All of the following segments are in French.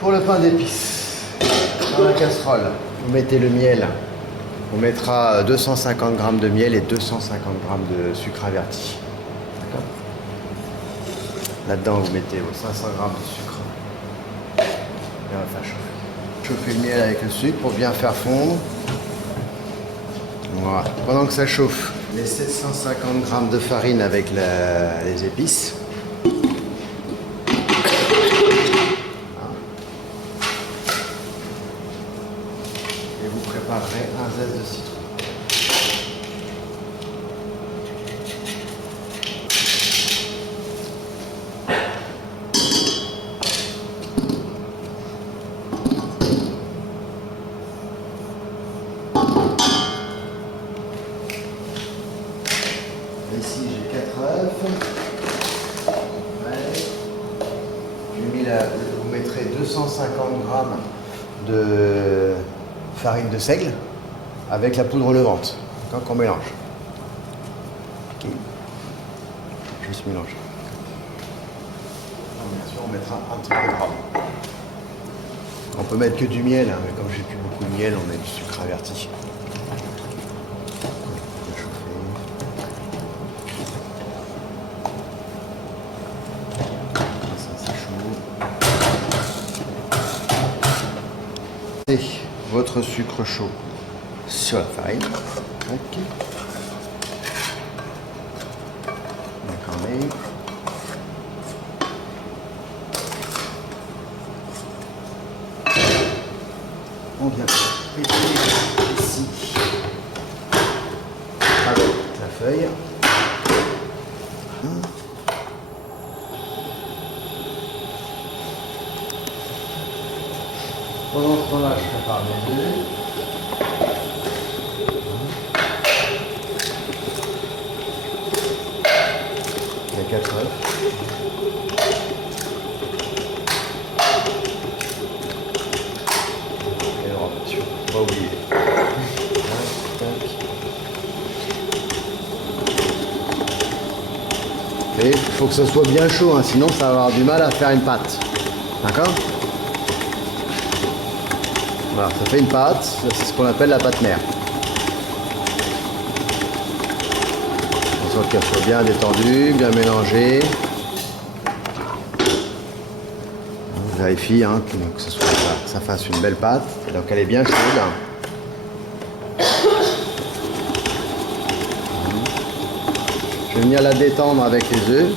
Pour le pain d'épices, dans la casserole, vous mettez le miel. On mettra 250 g de miel et 250 g de sucre averti. D'accord. Là-dedans, vous mettez vos 500 g de sucre. Et on va faire chauffer. Chauffer le miel avec le sucre pour bien faire fondre. Voilà. Pendant que ça chauffe, laissez 150 g de farine avec les épices. Et vous préparerez un zeste de citron. Ici j'ai 4 œufs. Ouais. Vous mettrez 250 g de farine de seigle avec la poudre levante qu'on mélange. Okay. Juste mélanger. Bien sûr, on mettra un petit peu de rhum. On peut mettre que du miel, hein, mais comme j'ai plus beaucoup de miel, on met du sucre averti. Votre sucre chaud sur la farine. Okay. D'accord. On vient pétrir ici avec la feuille. Pendant ce temps-là, je prépare mes œufs. Il y a 4 œufs. Et alors, attention, pas oublier. Il faut que ce soit bien chaud, hein, sinon ça va avoir du mal à faire une pâte. D'accord ? Voilà, ça fait une pâte, c'est ce qu'on appelle la pâte mère. En sorte qu'elle soit bien détendue, bien mélangée. On vérifie hein, que ça fasse une belle pâte, et donc elle est bien chaude. Je vais venir la détendre avec les œufs.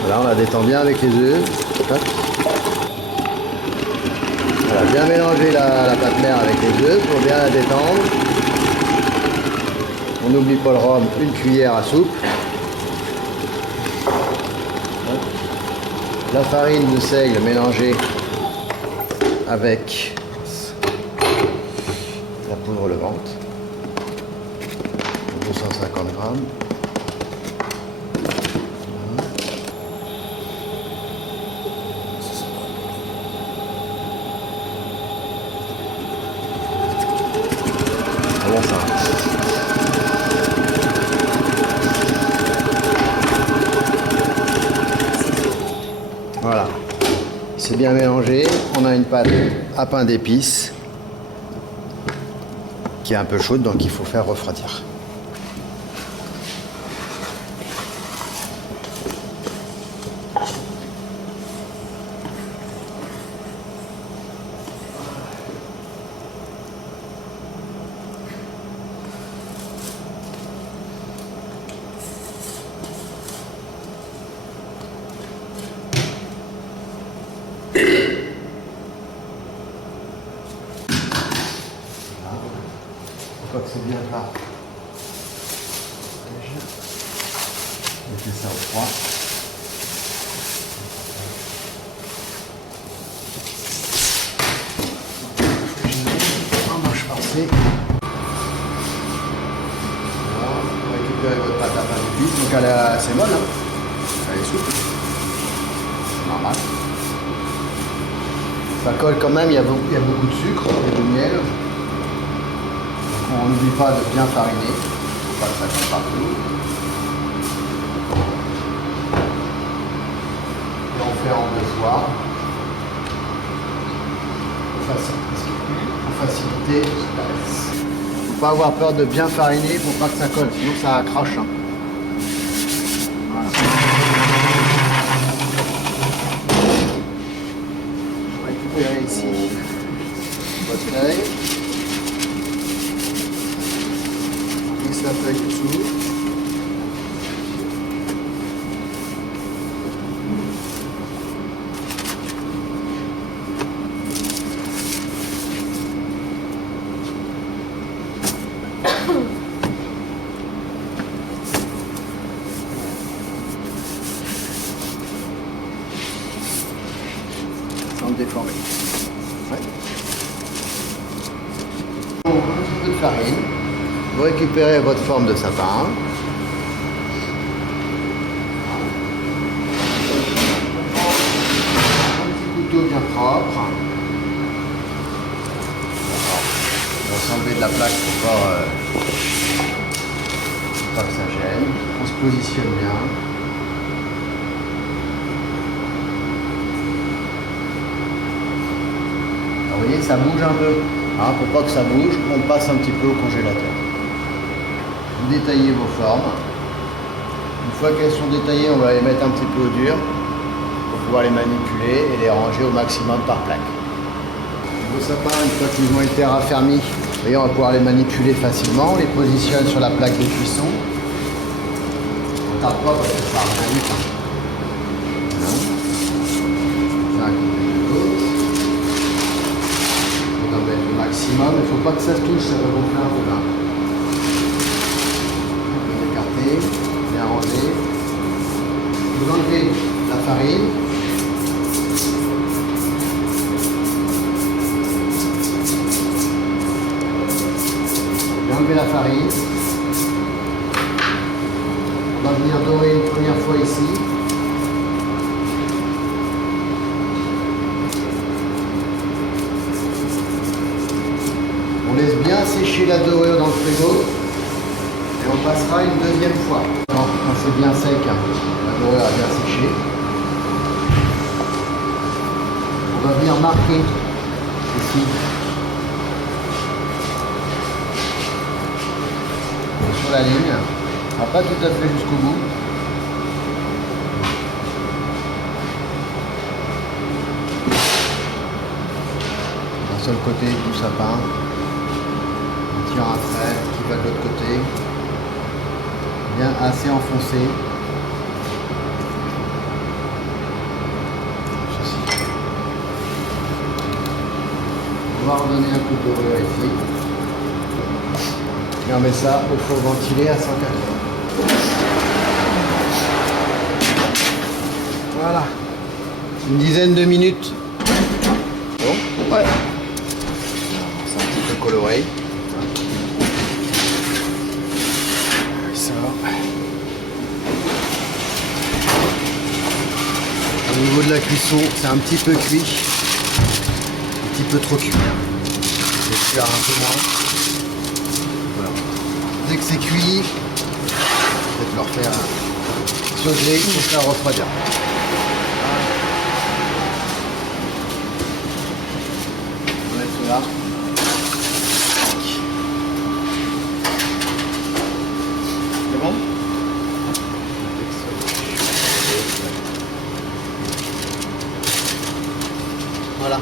Voilà, on la détend bien avec les œufs. Voilà, bien mélanger la pâte mère avec les œufs pour bien la détendre. On n'oublie pas le rhum, une cuillère à soupe. La farine de seigle mélangée avec la poudre levante. 250 g. Voilà, c'est bien mélangé. On a une pâte à pain d'épices qui est un peu chaude, donc il faut faire refroidir. Une fois que c'est bien plat, mettez ça au froid. En manche farcée. Voilà, vous récupérez votre pâte à pain d'épices. Donc elle est assez molle, hein. Elle est souple. C'est normal. Ça colle quand même, il y a beaucoup de sucre et de miel. Donc on n'oublie pas de bien fariner, pour pas que ça colle partout. Et on fait en 2 fois. Pour faciliter. Il ne faut pas avoir peur de bien fariner pour pas que ça colle, sinon ça accroche. Hein. Voilà. Je vais récupérer ici votre feuille. On glisse la feuille dessous. Sans le déformer. Ouais. Un petit peu de farine. Vous récupérez votre forme de sapin. Un petit couteau bien propre. On va s'enlever de la plaque pour pas que ça gêne. On se positionne bien. Alors, vous voyez, ça bouge un peu. Hein, pour pas que ça bouge, on passe un petit peu au congélateur. Vous détaillez vos formes. Une fois qu'elles sont détaillées, on va les mettre un petit peu au dur pour pouvoir les manipuler et les ranger au maximum par plaque. Vos sapins, une fois qu'ils ont été raffermis, vous voyez, on va pouvoir les manipuler facilement. On les positionne sur la plaque de cuisson. On ne tarde pas parce que ça revient vite. Voilà. On va mettre le maximum. Il ne faut pas que ça se touche, ça va gonfler un peu là. Bien écarté, bien rangé. Vous enlevez la farine. Enlever la farine. On va venir dorer une première fois ici. On laisse bien sécher la dorure dans le frigo et on passera une deuxième fois. Quand c'est bien sec, la dorure a bien séché. On va venir marquer ici. Sur la ligne, pas tout à fait jusqu'au bout. D'un seul côté du sapin, on tire un trait qui va de l'autre côté, bien assez enfoncé. Ceci. On va redonner un coup de dorure ici. Et on met ça au four ventilé à 180. Voilà. Une dizaine de minutes. Bon, ouais. C'est un petit peu coloré. Il sort. Au niveau de la cuisson, c'est un petit peu cuit. Un petit peu trop cuit. Je vais faire un peu moins. Dès que c'est cuit, peut-être le refaire sauter pour faire refroidir. On va mettre cela. C'est bon? Voilà.